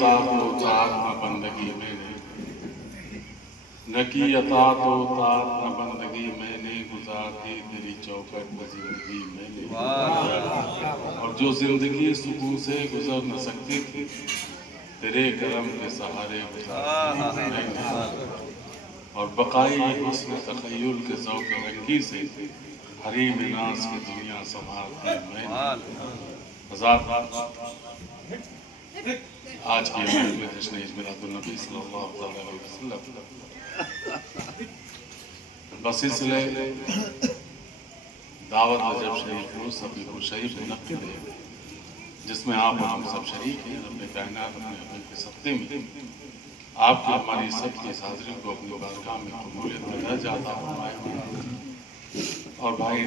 اطاعت نہ بندگی میں نے نہ کی اطاعت و اطاعت نہ بندگی میں نے گزار دی تیری چوکٹ میں زندگی میں نے اور جو زندگی سکون سے گزر نہ سکتی تھی تیرے کرم کے سہارے گزار دی میں نے اور بقائی حسن تخیل کے ذوق رنگی سے حریم ناز کی دنیا سنبھالتی میں نے ہزار آج کی محفل میں جشن عید میلاد النبی صلی اللہ علیہ وسلم بسلسلہ دعوت رجب شریف کو سبھی کو شریف منعقد ہے جس میں آپ اور ہم سب شریک ہیں رب کائنات اپنے حبیب کے صدقے میں آپ کی ہماری سب کی حاضری کو اپنی بارگاہ میں قبولیت کا درجہ عطا فرمائے اور بھائی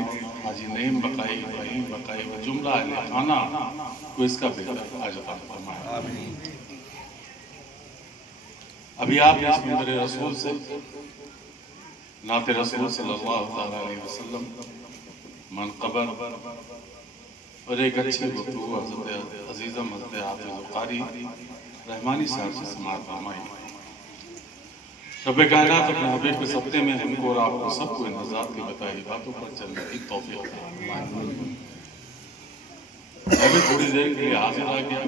حاجی نعیم بقائی ابراہیم بقائی و جملہ اہل خانہ کو اس کا بہتر عطا فرمائے۔ ابھی آپ اس منبر رسول سے نعت رسول صلی اللہ علیہ وسلم منقبت اور ایک اچھی گفتگو حضرت عزیزم حضرت حافظ قاری رحمانی صاحب سے سماعت فرمائی۔ رب کائنات اپنے حبیب کے صدقے میں ہم کو اور آپ کو سب کو ان حضرات کی بتائی باتوں پر چلنے کی توفیق عطا فرمائے۔ میں بھی تھوڑی دیر کے لیے حاضر آ گیا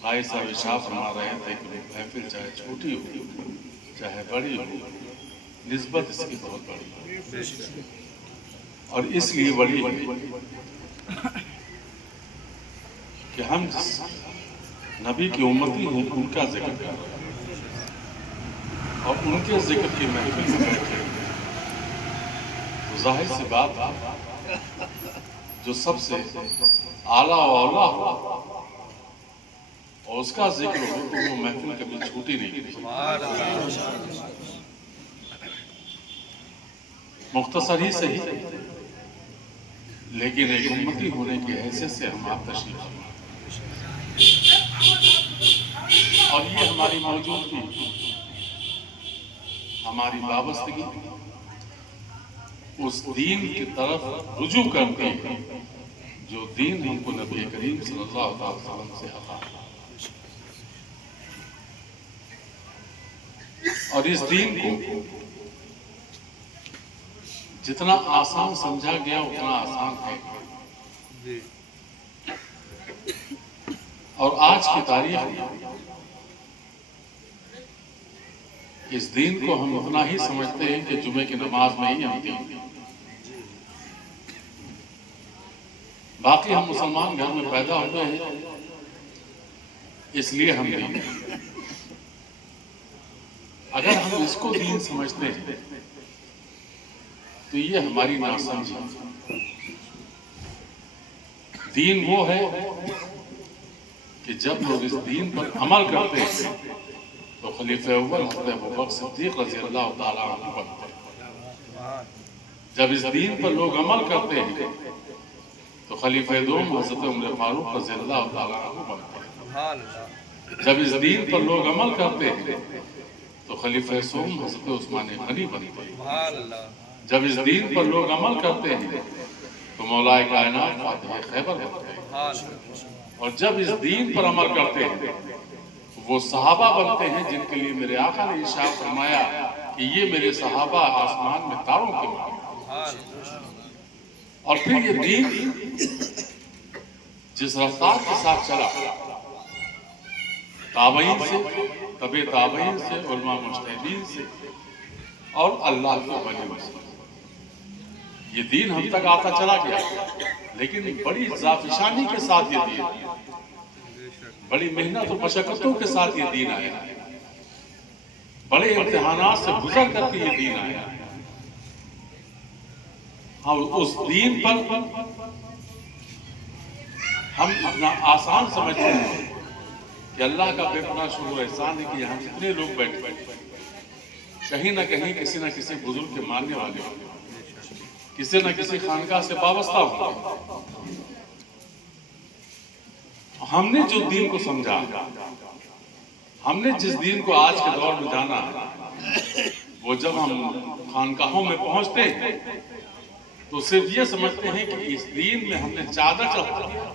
بھائی صاحب ارشاد فرما رہے تھے کہ محفل چاہے چھوٹی ہو چاہے بڑی ہو نسبت اس کی بہت بڑی ہے اور اس لیے بڑی ہے کہ ہم جس نبی کی امتی ہیں ان کا ذکر کر رہے ہیں اور ان کے ذکر کی محفل میں بیٹھے تو ظاہر سی بات ہے جو سب سے اعلیٰ و اولیٰ ہو اور اس کا ذکر ہو تو وہ محفل کبھی چھوٹی نہیں کی۔ مختصر ہی صحیح لیکن ایک امتی ہونے کی حیثیت سے ہم آپ تشریف فرما اور یہ ہماری موجودگی ہماری وابستگی اس دین کی طرف رجوع کرتی ہے جو دین ہم کو نبی کریم صلی اللہ علیہ وسلم سے عطا ہے اور اس دین کو جتنا آسان سمجھا گیا اتنا آسان ہے اور آج کی تاریخ میں اس دین کو ہم اتنا ہی سمجھتے ہیں کہ جمعے کی نماز میں ہی ہم دین باقی ہم مسلمان گھر میں پیدا ہوئے ہیں اس لیے ہم دین اگر ہم اس کو دین سمجھتے ہیں تو یہ ہماری ناسمجھی دین وہ ہے کہ جب لوگ اس دین پر عمل کرتے ہیں تو خلیفہ اول حضرت ابوبکر صدیق رضی اللہ تعالیٰ عنہ بنتے ہیں جب اس دین پر لوگ عمل کرتے ہیں تو خلیفہ دوم حضرت عمر فاروق رضی اللہ تعالیٰ عنہ بنتے ہیں جب اس دین پر لوگ عمل کرتے ہیں تو خلیفہ سوم حضرت عثمان غنی بنتے ہیں جب اس دین پر لوگ عمل کرتے ہیں تو مولا کائنات فاتح خیبر بنتے ہیں اور جب اس دین پر عمل کرتے ہیں وہ صحابہ بنتے ہیں جن کے لیے میرے آقا نے ارشاد فرمایا کہ یہ میرے صحابہ آسمان میں تاروں کے مانند اور پھر یہ دین جس رفتار کے ساتھ چلا تابعین سے تبع تابعین سے علماء مجتہدین سے اور اللہ کے ولی سے یہ دین ہم تک آتا چلا گیا لیکن بڑی زافشانی کے ساتھ یہ دین بڑی محنت و مشقتوں کے ساتھ یہ دین آیا بڑے امتحانات سے گزر کر کے یہ دین آیا ہم اس دین پر ہم اتنا آسان سمجھتے ہیں کہ اللہ کا بے پناہ شکر احسان ہے کہ یہاں جتنے لوگ بیٹھے کہیں نہ کہیں کسی نہ کسی بزرگ کے ماننے والے ہوں کسی نہ کسی خانقاہ سے وابستہ ہوں ہم نے جو دین کو سمجھا ہم نے جس دین کو آج کے دور میں جانا وہ جب ہم خانقاہوں میں پہنچتے ہیں تو صرف یہ سمجھتے ہیں کہ اس دین میں ہم نے چادر چڑھا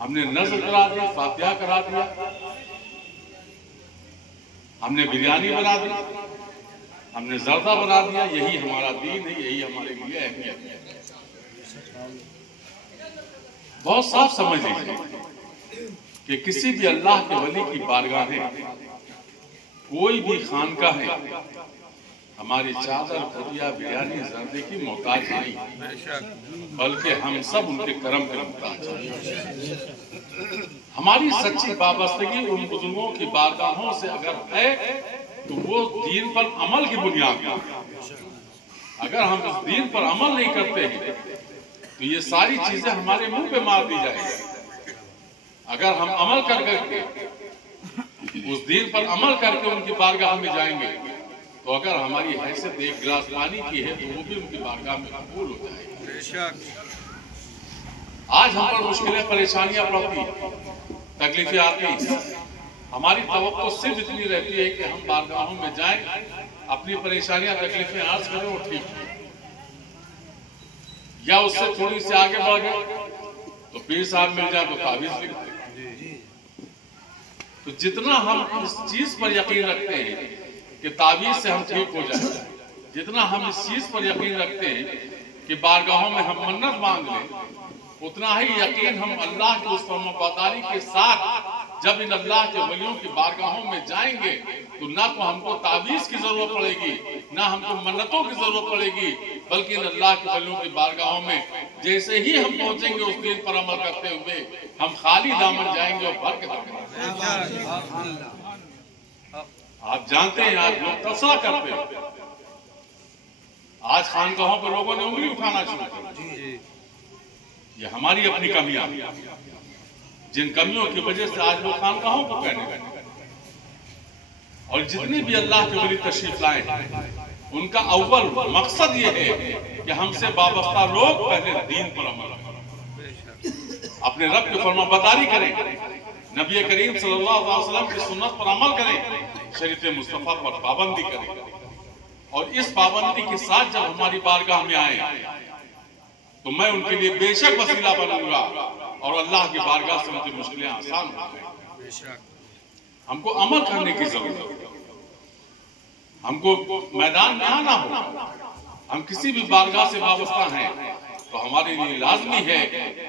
ہم نے نذر کرا دی، فاتحہ کرا دیا، ہم نے بریانی بنا دی، ہم نے زردہ بنا دیا. یہی ہمارا دین ہے، یہی ہمارے لیے اہمیت ہے. بہت صاف سمجھ لیجیے کہ کسی بھی اللہ کے ولی کی بارگاہ ہے، کوئی بھی خانقاہ ہے، ہماری چادر، پھٹیا، بریانی، زردے کی محتاج نہیں، بلکہ ہم سب ان کے کرم کے محتاج ہیں. ہماری سچی وابستگی ان بزرگوں کی بارگاہوں سے اگر ہے تو وہ دین پر عمل کی بنیاد ہے. اگر ہم اس دین پر عمل نہیں کرتے ہیں تو یہ ساری چیزیں ہمارے منہ پہ مار دی جائیں گی. اگر ہم عمل کر کے اس دین پر عمل کر کے ان کی بارگاہ میں جائیں گے تو اگر ہماری حیثیت ایک گلاس پانی کی ہے تو وہ بھی ان کی بارگاہ میں قبول ہو جائے گا. آج ہم پر مشکلیں، پریشانیاں پڑتی ہیں، تکلیفیں آتی ہیں. ہماری توقع صرف اتنی رہتی ہے کہ ہم بارگاہوں میں جائیں، اپنی پریشانیاں، تکلیفیں عرض کریں اور ٹھیک ہیں، یا اس سے تھوڑی سی آگے بڑھ گئے تو پیر صاحب مل جائے تو تعویذ لکھ دیں. تو جتنا ہم اس چیز پر یقین رکھتے ہیں کہ تعویذ سے ہم ٹھیک ہو جائیں، جتنا ہم اس چیز پر یقین رکھتے ہیں کہ بارگاہوں میں ہم منت مانگ لیں، اتنا ہی یقین ہم اللہ کی اس فرمانبرداری کے ساتھ جب ان اللہ کے ولیوں کی بارگاہوں میں جائیں گے تو نہ تو ہم کو تعویذ کی ضرورت پڑے گی، نہ ہم کو منتوں کی ضرورت پڑے گی، بلکہ ان اللہ کے ولیوں کی بارگاہوں میں جیسے ہی ہم پہنچیں گے اس دین پر عمل کرتے ہوئے ہم خالی دامن جائیں گے اور بھر کے دامن. آپ جانتے ہیں آج لوگ تبصرہ کرتے ہیں، آج خانقاہوں پر لوگوں نے انگلی اٹھانا شروع کر. یہ ہماری اپنی کمیاں، جن کمیوں کی وجہ سے آج لوگ خانقاہوں کو کہنے لگے. اور جتنے بھی اللہ کے ولی تشریف لائیں ان کا اول مقصد یہ ہے کہ ہم سے وابستہ لوگ پہلے دین پر عمل کریں، اپنے رب کی فرمانبرداری کریں، نبی کریم صلی اللہ علیہ وسلم کی سنت پر عمل کریں، شریعت مصطفیٰ پر پابندی کریں. اور اس پابندی کے ساتھ جب ہماری بارگاہ میں آئیں تو میں ان کے لیے بے شک وسیلہ بنوں گا اور اللہ کی بارگاہ سے ان کی مشکلیں آسان ہو جائیں. ہم کو عمل کرنے کی ضرورت ہے، ہم کو میدان میں آنا ہو. ہم کسی بھی بارگاہ سے وابستہ ہیں تو ہمارے لیے لازمی ہے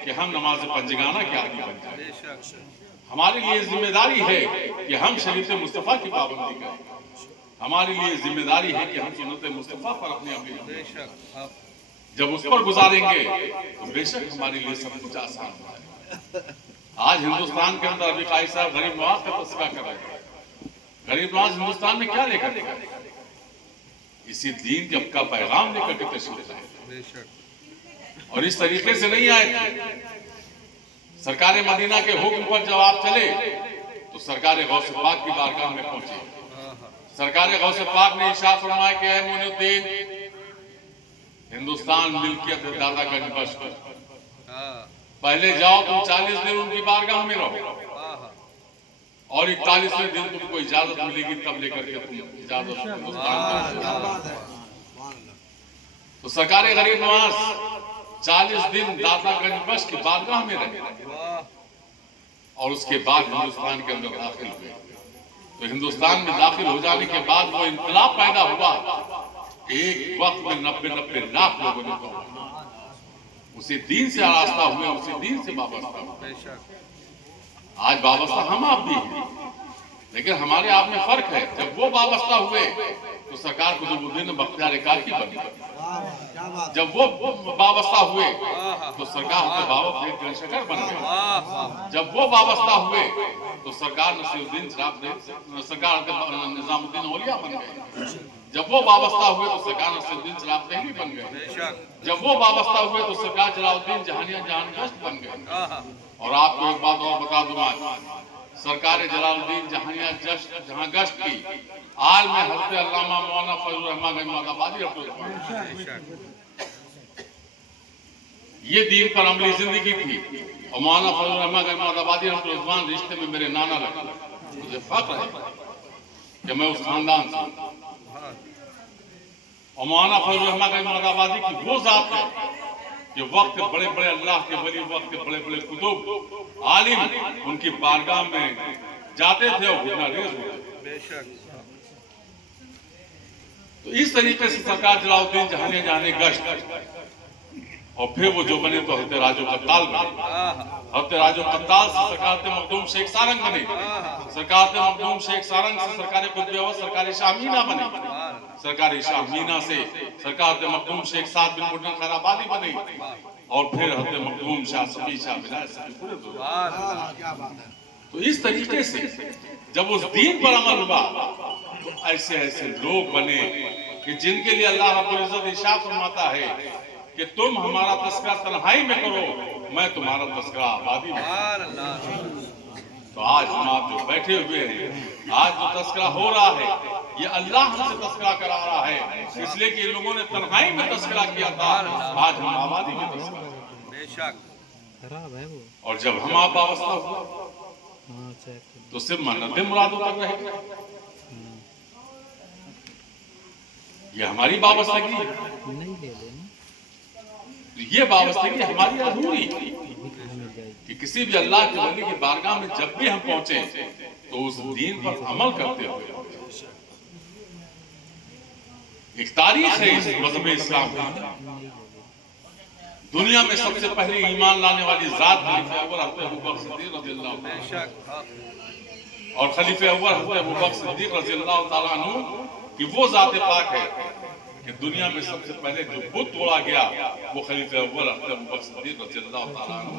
کہ ہم نماز پنجگانہ کے عادی بن جائیں. ہمارے لیے ذمہ داری ہے کہ ہم شریعت مصطفیٰ کی پابندی کریں. ہمارے لیے ذمہ داری ہے کہ ہم سنت مصطفیٰ پر اپنے عمل جب اس پر گزاریں گے تو بے شک ہمارے لیے سب کچھ آسان ہو جائے. آج ہندوستان کے اندر ابھی قائد صاحب غریب نواز کا تذکرہ کر رہے ہیں. غریب نواز ہندوستان میں کیا لے کر گئے؟ اسی دین کا پیغام لے کر کے تشریف لائے. اور اس طریقے سے نہیں آئے تھے. سرکار مدینہ کے حکم پر جب آپ چلے تو سرکار غوث پاک کی بارگاہ میں پہنچے. سرکار غوث پاک نے ارشاد فرمایا کہ اے معین الدین، ہندوستان ملکیت ہے دادا گنج بخش پر، پہلے جاؤ تم 40 دن ان کی بارگاہ میں رہو اور 41ویں دن تم کو اجازت ملے گی تب لے کر کے تم اجازت ہندوستان میں. تو سرکار غریب نواز 40 دن دادا گنج بخش کی بارگاہ میں رہے اور اس کے بعد ہندوستان کے اندر داخل ہوئے. تو ہندوستان میں داخل ہو جانے کے بعد وہ انقلاب پیدا ہوا. ایک وقت میں 90 لاکھ لوگوں نے کہا اسی دین سے آراستہ ہوئے، اسی دین سے وابستہ ہوئے. آج وابستہ ہم آپ بھی ہیں، لیکن ہمارے آپ میں فرق ہے. جب وہ وابستہ ہوئے تو سرکار قطب الدین بختیار کاکی بن گئے. جب وہ وابستہ ہوئے تو سرکار بابا فرید گنج شکر بن گئے. جب وہ وابستہ ہوئے تو سرکار نصیر الدین سرکار نظام الدین اولیاء بن گئے. جب وہ وابستہ ہوئے تو سرکار نصیر الدین چراغ دہلوی بن گئے. جب وہ وابستہ ہوئے تو سرکار جلال الدین جہانیہ جہان گشت بن گئے. اور آپ کو ایک بات اور بتا دوں، سرکار جلال الدین جہانیہ جہاں گشت کی عالم حضرت علامہ مولانا فضل الرحمن گنج آبادی رحمۃ اللہ، یہ دین پر عملی زندگی تھی. اور مولانا فضل الرحمن گنج آبادی رحمۃ اللہ رشتے میں میرے نانا لگا. مجھے فخر ہے کہ میں اس خاندان سے ہوں. اور مولانا فضل الرحمن گنج آبادی کی وہ ذات ہے کہ وقت بڑے بڑے اللہ کے ولی، وقت بڑے بڑے کتب عالم ان کی بارگاہ میں جاتے تھے اور گھٹنا ریز ہوتے تھے۔ تو اس طریقے سے سرکار جلال الدین جہانے جہانے گشت، اور پھر وہ جو بنے تو حضرت راجو قتال بنے۔ حضرت راجو قتال سے سرکار مخدوم شیخ سارنگ بنے، سرکار مخدوم شیخ سارنگ سے سرکار قطب اول سرکار شاہ مینا بنے، سرکار شاہ مینا سے سرکار مخدوم شیخ سعد بن مردن خیر آبادی بنے، اور پھر حضرت مخدوم شاہ صفی شاہ ولایت سے پورے دور۔ تو اس طریقے سے جب اس دین پر عمل ہوا تو ایسے ایسے لوگ بنے کہ جن کے لیے اللہ رب العزت ارشاد فرماتا ہے کہ تم ہمارا تذکرہ تنہائی میں کرو، میں تمہارا تذکرہ آبادی میں۔ تو آج ہم آپ جو بیٹھے ہوئے ہیں، آج جو تذکرہ ہو رہا ہے، یہ اللہ ہم سے تذکرہ کرا رہا ہے، اس لیے کہ لوگوں نے تنہائی میں تذکرہ کیا تھا، آج ہم آبادی میں تذکرہ کریں۔ اور جب ہم آپ وابستہ ہوا تو صرف منتیں مرادوں تک رہے گا، یہ ہماری وابستگی ہے، یہ وابستگی ہماری ادھوری کہ کسی بھی اللہ کے ولی کی بارگاہ میں جب بھی ہم پہنچے تو اس دین پر عمل کرتے ہوئے۔ ایک تاریخ ہے اس مذہب اسلام کی، دنیا میں سب سے پہلے ایمان لانے والی ذات خلیفہ اول حضرت ابوبکر صدیق رضی اللہ عنہ، اور خلیفہ اول حضرت ابوبکر صدیق رضی اللہ تعالیٰ عنہ کہ وہ ذات پاک ہے کہ دنیا میں سب سے پہلے جو بت توڑا گیا وہ خلیفہ اول حضرت ابوبکر صدیق رضی اللہ تعالیٰ عنہ،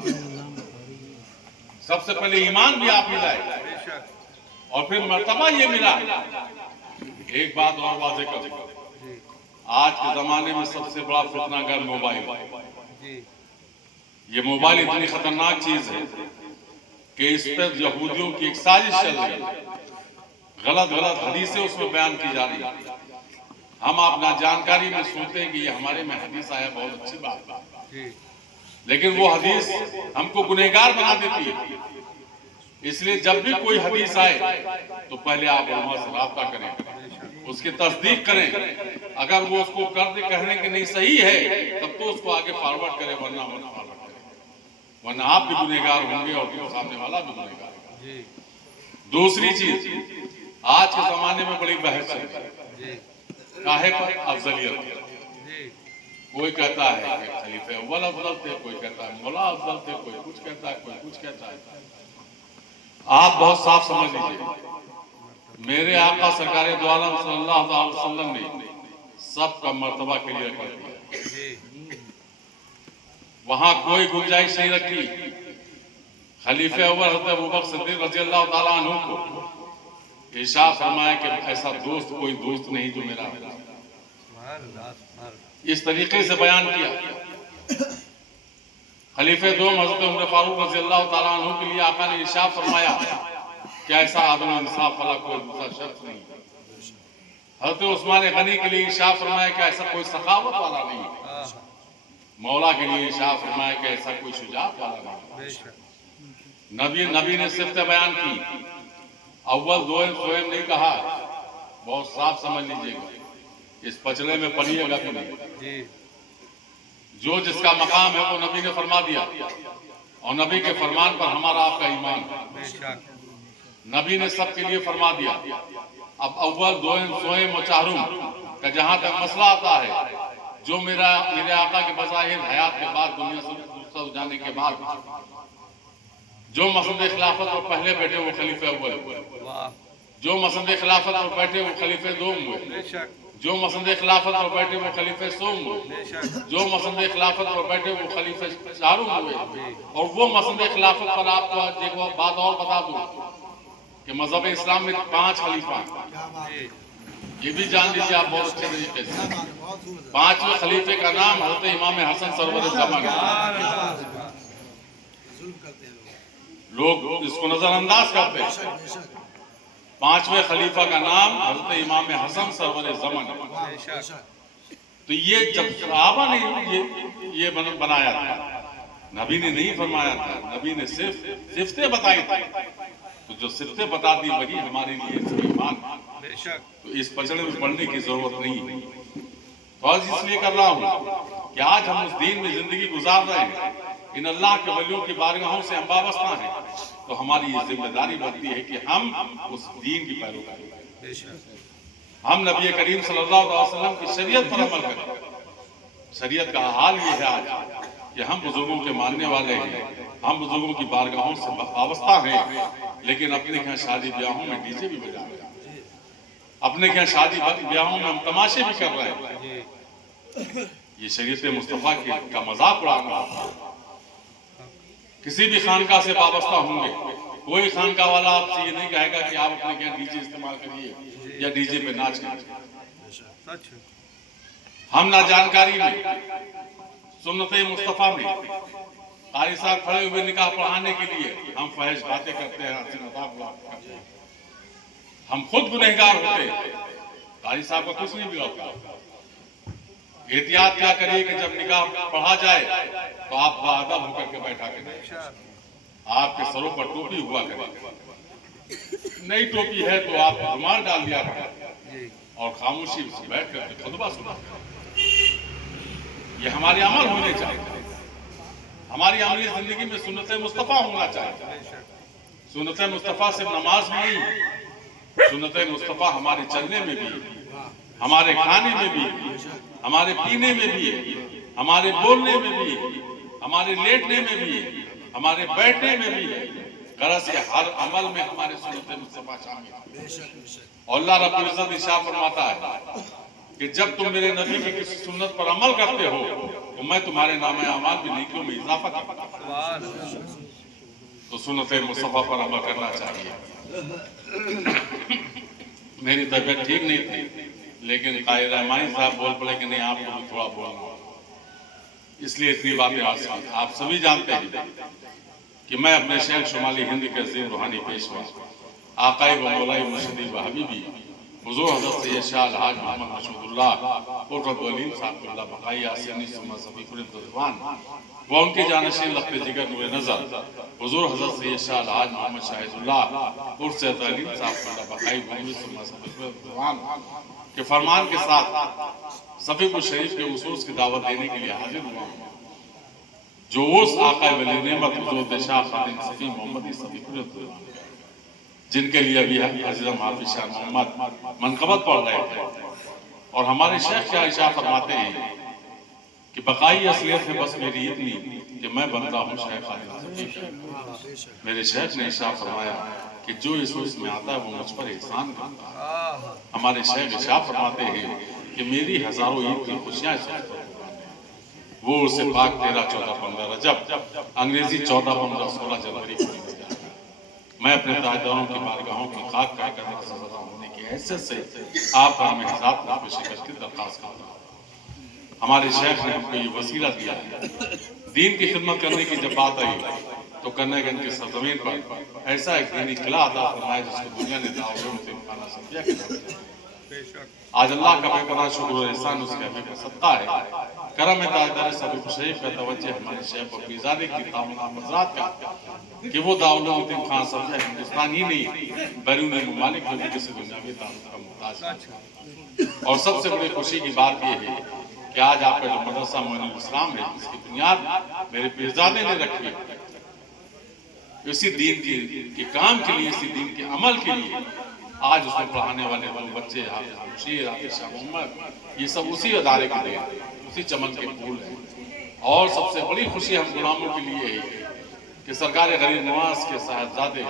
سب سے پہلے ایمان بھی آپ ملائے، اور پھر مرتبہ یہ ملا۔ ایک بات اور واضح کر دوں، آج کے زمانے میں سب سے بڑا فتنہ گر موبائل ہے۔ یہ موبائل اتنی خطرناک چیز ہے کہ اس پر یہودیوں کی ایک سازش چل رہی ہے، غلط حدیثیں اس میں بیان کی جا رہی ہیں۔ ہم اپنا جانکاری میں سنتے ہیں کہ یہ ہمارے میں حدیث آیا، بہت اچھی بات ہے، لیکن وہ حدیث ہم کو گنہگار بنا دیتی ہے۔ اس لیے جب بھی کوئی حدیث آئے تو پہلے آپ علماء سے رابطہ کریں، اس کی تصدیق کریں، اگر وہ اس کو کہنے کہ نہیں صحیح ہے تب تو اس کو آگے فارورڈ کریں، ورنہ فارورڈ کریں، ورنہ آپ بھی گنہگار ہوں گے اور سامنے والا بھی گنہگار ہوگا۔ دوسری چیز، آج کے زمانے میں بڑی بحث چل رہی ہے کاہے پر؟ افضلیت۔ کوئی کہتا ہے کہ خلیفہ اول افضل تھے، کوئی کہتا ہے مولا افضل تھے، کوئی کچھ کہتا ہے، کوئی کچھ کہتا ہے۔ آپ بہت صاف سمجھ لیجئے، میرے آقا سرکار دو عالم صلی اللہ علیہ وسلم نے سب کا مرتبہ کلیئر کر دیا، وہاں کوئی گنجائش نہیں رکھی۔ خلیفہ اول حضرت ابوبکر صدیق رضی اللہ تعالیٰ عنہ کو ارشاد فرمایا کہ ایسا دوست کوئی دوست نہیں جو میرا ہے، اس طریقے سے بیان کیا۔ خلیفہ دوم حضرت عمر فاروق رضی اللہ تعالیٰ عنہ کے لیے آقا نے ارشاد فرمایا کہ ایسا عدل و انصاف والا کوئی دوسرا شخص نہیں۔ حضرت عثمان غنی کے لیے ارشاد فرمایا کہ ایسا کوئی سخاوت والا نہیں۔ مولا کے لیے ارشاد فرمایا کہ ایسا کوئی شجاعت والا نہیں۔ نبی نے صفت بیان کی، اول دوئم سوئم نہیں کہا، بہت صاف سمجھ لیجئے گا، اس پچڑے میں پڑھیے گا بھی نہیں۔ جو جس کا مقام ہے وہ نبی نے فرما دیا، اور نبی کے فرمان پر ہمارا آپ کا ایمان ہے۔ نبی نے سب کے لیے فرما دیا۔ اب اول دوئم سوئم و چہارم کا جہاں تک مسئلہ آتا ہے، جو میرے آقا کے بظاہر حیات کے بعد دنیا سے رخصت ہو جانے کے بعد جو مسند خلافت پر پہلے بیٹھے وہ خلیفہ اول ہوئے، جو مسند خلافت پر بیٹھے وہ خلیفہ دوم ہوئے، جو مسند خلافت پر بیٹھے وہ خلیفہ سوم ہوئے، جو مسند خلافت پر بیٹھے وہ خلیفہ چہارم ہوئے۔ اور وہ مسند خلافت پر آپ کو ایک بات اور بتا دوں کہ مذہب اسلام میں 5 خلیفہ ہیں، یہ بھی جان لیجیے آپ بہت اچھے طریقے سے۔ 5ویں خلیفے کا نام حضرت امام حسن سرور زمان ہے۔ لوگ اس کو نظر انداز کرتے ہیں، 5ویں خلیفہ کا نام حضرت امام حسن سرور زمان ہے۔ تو یہ جب صحابہ نے یہ بنایا تھا، نبی نے نہیں فرمایا تھا، نبی نے صرف صفتیں بتائی تھی، تو جو صفتیں بتا دی وہی ہمارے لیے ایمان ہے۔ تو اس پچڑے میں پڑھنے کی ضرورت نہیں ہے۔ تو آج اس لیے کر رہا ہوں کہ آج ہم اس دین میں زندگی گزار رہے ہیں، ان اللہ کے ولیوں کی بارگاہوں سے ہم وابستہ ہیں، تو ہماری یہ ذمہ داری بنتی ہے کہ ہم اس دین کی پیروکاری کریں، ہم نبی کریم صلی اللہ علیہ وسلم کی شریعت پر عمل کریں۔ شریعت کا حال یہ ہے آج کہ ہم بزرگوں کے ماننے والے ہیں، ہم بزرگوں کی بارگاہوں سے وابستہ ہیں، لیکن اپنے یہاں شادی بیاہوں میں ڈی جے بھی بجا رہے ہیں، اپنے یہاں شادی بیاہوں میں ہم تماشے بھی کر رہے ہیں۔ یہ شریعت مصطفیٰ کا مذاق اڑا رہا ہے۔ کسی بھی خانقاہ سے وابستہ ہوں گے، کوئی خانقاہ والا آپ سے یہ نہیں کہے گا کہ آپ اپنے یہاں ڈی جے استعمال کریے یا ڈی جے پہ ناچ کریے۔ ہم نہ جانکاری میں، سنت مصطفیٰ میں قاری صاحب کھڑے ہوئے نکاح پڑھانے کے لیے ہم فحش باتیں کرتے ہیں، حسین مذاق کرتے ہیں، ہم خود گنہگار ہوتے ہیں، قاری صاحب کا کچھ نہیں بگڑتا۔ احتیاط کیا کریے کہ جب نکاح پڑھا جائے تو آپ باادب ہو کر کے بیٹھا کریں، آپ کے سروں پر ٹوپی ہوا کرے، نئی ٹوپی ہے تو آپ رومال ڈال دیا کریں اور خاموشی سے بیٹھ کر کے خطبہ سنا۔ یہ ہمارے عمل ہونے چاہیے، ہماری عملی زندگی میں سنت مصطفیٰ ہونا چاہیے۔ سنت مصطفیٰ صرف نماز میں نہیں، سنت مصطفیٰ ہمارے چلنے میں بھی، ہمارے کھانے میں بھی، ہمارے پینے میں بھی، ہمارے بولنے میں بھی، ہمارے لیٹنے میں بھی، ہمارے بیٹھنے میں بھی، غرض یہ ہر عمل میں ہمارے سنت مصطفیٰ شامل ہے۔ اور اللہ رب العزت ارشاد فرماتا ہے کہ جب تم میرے نبی کی کسی سنت پر عمل کرتے ہو تو میں تمہارے نامہ اعمال بھی نیکیوں میں اضافہ کرتا ہوں۔ تو سنت مصطفیٰ پر عمل کرنا چاہیے۔ میری طبیعت ٹھیک نہیں تھی، لیکن قاری رحمانی صاحب بول پڑے کہ نہیں آپ کو بھی تھوڑا بولنا، اس لیے اتنی باتیں آپ سبھی جانتے ہیں کہ میں اپنے شیخ شمالی ہند کے عظیم روحانی پیشوا آقائی و مولائی مرشدی و حبیبی حضور حضرت سید شاہ الحاج محمد مشہود اللہ قرۃ العین صاحب اللہ بقائی آسینی ثم صفیق الرضوان و ان کے جانشین لخت جگر نور نظر حضور حضرت سید شاہ الحاج محمد شاہد اللہ قرۃ العین صاحب اللہ بقائی بنوی ثم صفیق الرضوان کے فرمان کے ساتھ صفیق الشریف کے اصول کی دعوت دینے کے لیے حاضر ہوا ہوں، جو اس آقا ولی نعمت حضور شاہ خادم صفی محمد صفیق الرضوان جن کے لیے ابھی حضرت حافظ شاہ محمد منقبت پڑھ رہے تھے، اور ہمارے شیخ کیا ارشاد فرماتے ہیں کہ بقائی اصلیت ہے بس میری اتنی کہ میں بنتا ہوں شیخ خادم صفی۔ میرے شیخ نے ارشاد فرمایا کہ جو اس میں آتا ہے وہ مجھ پر احسان کرتا ہے۔ ہمارے شیخ ارشاد فرماتے ہیں کہ میری ہزاروں عید کی خوشیاں اس وقت وہ اسے پاک 13 14 15 رجب انگریزی 14 15 16 جنوری کو میں اپنے تاجداروں کی بارگاہوں کی خاک کا کرنے کا سزا ہونے کی حیثیت سے آپ کا میں حضرات کو شکست کی درخواست کرتا ہوں۔ ہمارے شیخ نے ہم کو یہ وسیلہ دیا ہے، دین کی خدمت کرنے کی جب بات آئی تو کرنے گنج کی سرزمین پر ایسا ایک دینی قلعہ عطا فرمایا جس کو دنیا نے دعوتوں سے مکانا سمجھا کہ آج اللہ کا بے پناہ شکر و احسان اس کے حبیب کا صدقہ ہے، کرم تاجدار صدیق شریف کا توجہ ہمارے شیخ و پیرزادے کی تعاون حضرات کا کہ وہ دارالعلوم خان سمجھا ہندوستان ہی نہیں بیرون ممالک میں بھی کسی دنیاوی تعلق کا محتاج ہے۔ اور سب سے بڑی خوشی کی بات یہ ہے کہ آج آپ کا جو مدرسہ معین الاسلام ہے اس کی بنیاد میرے پیرزادے نے رکھی ہے، اسی دین کے کام کے لیے، اسی دین کے عمل کے لیے آج اس میں پڑھانے والے دو بچے حافظ مشیر حافظ شاہ محمد یہ سب اسی ادارے کے لیے، اسی چمن کے پھول ہیں۔ اور سب سے بڑی خوشی ہم غلاموں کے لیے ہے کہ سرکار غریب نواز کے صاحبزادے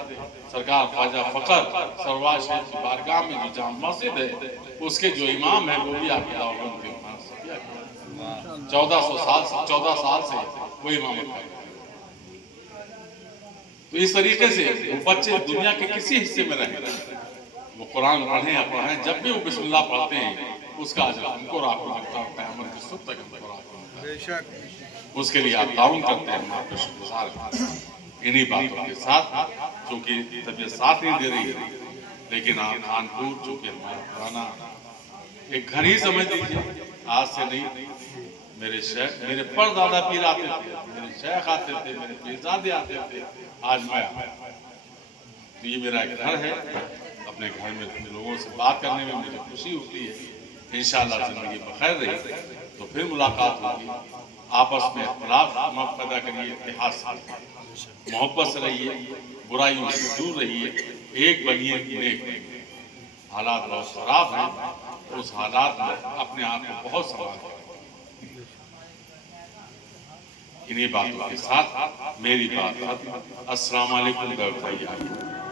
سرکار خواجہ فخر سرور شریف کی بارگاہ میں جو جامع مسجد ہے اس کے جو امام ہیں وہ بھی آپ کے دعوتوں کے 14 سال سے وہ امامت ہے۔ تو اس طریقے سے وہ بچے دنیا کے کسی حصے میں رہیں، وہ قرآن پڑھیں یا پڑھیں، جب بھی وہ بسم اللہ پڑھتے ہیں اس کا اجر ان کو راہ ملتا ہے، قیامت کی صبح تک ان کو راہ ملتا ہے۔ اس کے لیے آپ تعاون کرتے ہیں، ہم آپ کو شکر گزار ہیں۔ انہی باتوں کے ساتھ چونکہ طبیعت ساتھ نہیں دے رہی ہے، لیکن آپ خانپور چونکہ ہمارا پرانا ایک گھر ہی سمجھ لیجیے، آج سے نہیں، میرے شیخ میرے پردادا پیر آتے تھے، میرے شیخ آتے تھے، میرے پیرزادے آتے تھے، آج میں آیا۔ تو یہ میرا ایک گھر ہے، اپنے گھر میں لوگوں سے بات کرنے میں مجھے خوشی ہوتی ہے انشاءاللہ زندگی بخیر رہی تو پھر ملاقات ہوگی. آپس میں اختلاف مت پیدا کریے، اتحاد سے محبت سے رہیے، برائیوں سے دور رہیے، ایک بنیے نیک بنیے. حالات بہت خراب ہیں، اس حالات میں اپنے آپ کو بہت سنبھال کے رکھیں. انہی باتوں کے ساتھ میری بات. السلام علیکم.